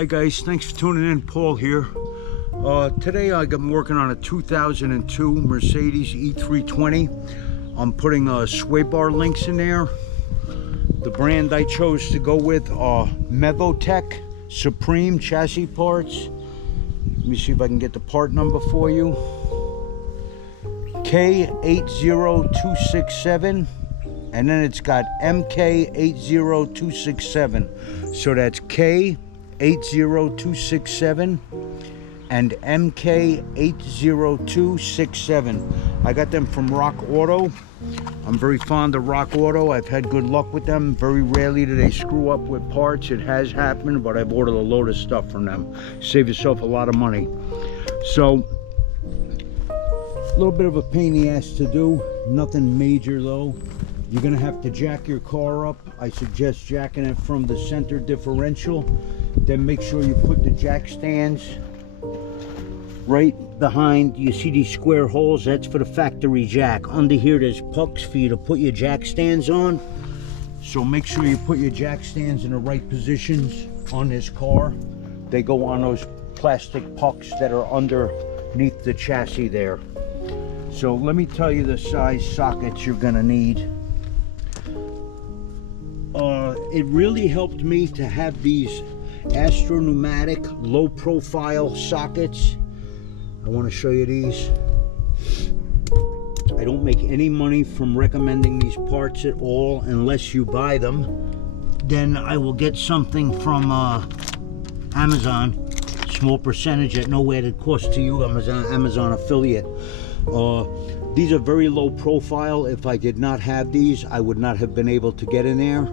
Hi guys, thanks for tuning in. Paul here. Today I'm working on a 2002 Mercedes E320. I'm putting sway bar links in there. The brand I chose to go with are Mevotech Supreme chassis parts. Let me see if I can get the part number for you. K80267, and then it's got MK80267. So that's K80267 and MK80267. I got them from Rock Auto. I'm very fond of Rock Auto. I've had good luck with them. Very rarely do they screw up with parts. It has happened, but I've ordered a load of stuff from them. Save yourself a lot of money. So, a little bit of a pain in the ass to do. Nothing major though. You're gonna have to jack your car up. I suggest jacking it from the center differential. Then make sure you put the jack stands right behind. You see these square holes? That's for the factory jack. Under here there's pucks for you to put your jack stands on. So make sure you put your jack stands in the right positions on this car. They go on those plastic pucks that are underneath the chassis there. So let me tell you the size sockets you're gonna need. It really helped me to have these Astro Pneumatic low profile sockets. I want to show you these. I don't make any money from recommending these parts at all unless you buy them. Then I will get something from Amazon, small percentage at no added cost to you. Amazon affiliate. These are very low profile. If I did not have these, I would not have been able to get in there.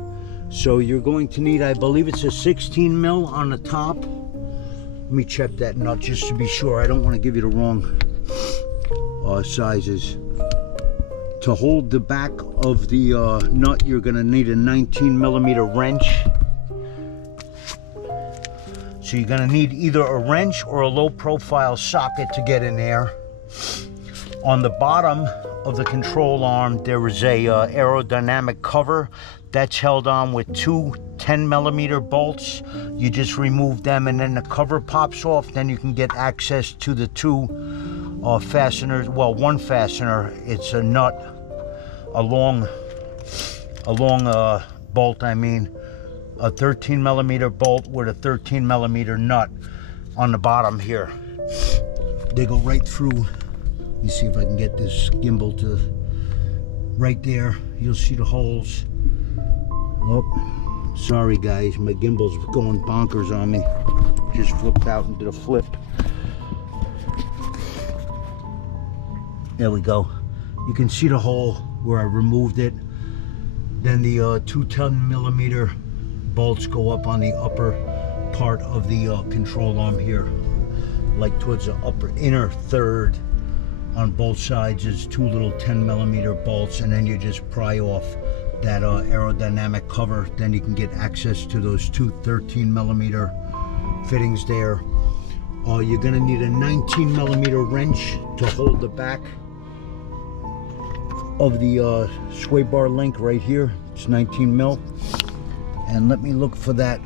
So you're going to need, I believe it's a 16 mil on the top. Let me check that nut just to be sure. I don't want to give you the wrong sizes. To hold the back of the nut, you're going to need a 19 millimeter wrench. So you're going to need either a wrench or a low profile socket to get in there. On the bottom of the control arm, there is a aerodynamic cover that's held on with two 10 millimeter bolts. You just remove them and then the cover pops off. Then you can get access to the two fasteners. Well, one fastener. It's a nut, a long bolt. I mean, a 13 millimeter bolt with a 13 millimeter nut on the bottom here. They go right through. Let me see if I can get this gimbal to right there. You'll see the holes. Oh, sorry guys, my gimbal's going bonkers on me. Just flipped out and did a flip. There we go. You can see the hole where I removed it. Then the two 10 millimeter bolts go up on the upper part of the control arm here, like towards the upper inner third. On both sides is two little 10 millimeter bolts, and then you just pry off that aerodynamic cover. Then you can get access to those two 13 millimeter fittings there. You're gonna need a 19 millimeter wrench to hold the back of the sway bar link right here. It's 19 mil. And let me look for that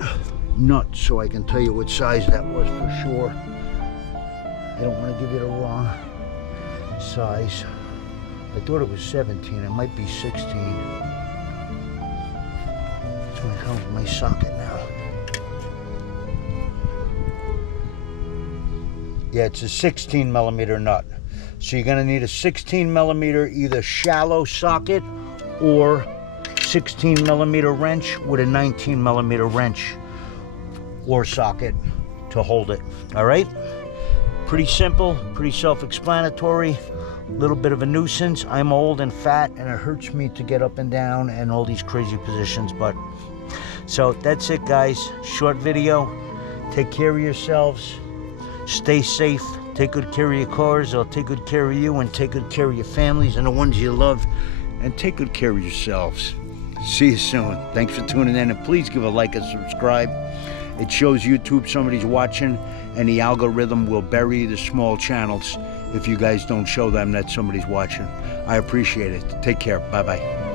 nut so I can tell you what size that was for sure. I don't want to give you the wrong size. I thought it was 17. It might be 16. Where the hell is my socket now? Yeah, it's a 16 millimeter nut. So you're gonna need a 16 millimeter either shallow socket or 16 millimeter wrench with a 19 millimeter wrench or socket to hold it. All right? Pretty simple, pretty self-explanatory. A little bit of a nuisance. I'm old and fat and it hurts me to get up and down and all these crazy positions, but so that's it guys. Short video. Take care of yourselves. Stay safe. Take good care of your cars. They'll take good care of you, and take good care of your families and the ones you love, and take good care of yourselves. See you soon. Thanks for tuning in, and please give a like and subscribe. It shows YouTube somebody's watching, and the algorithm will bury the small channels if you guys don't show them that somebody's watching. I appreciate it. Take care. Bye-bye.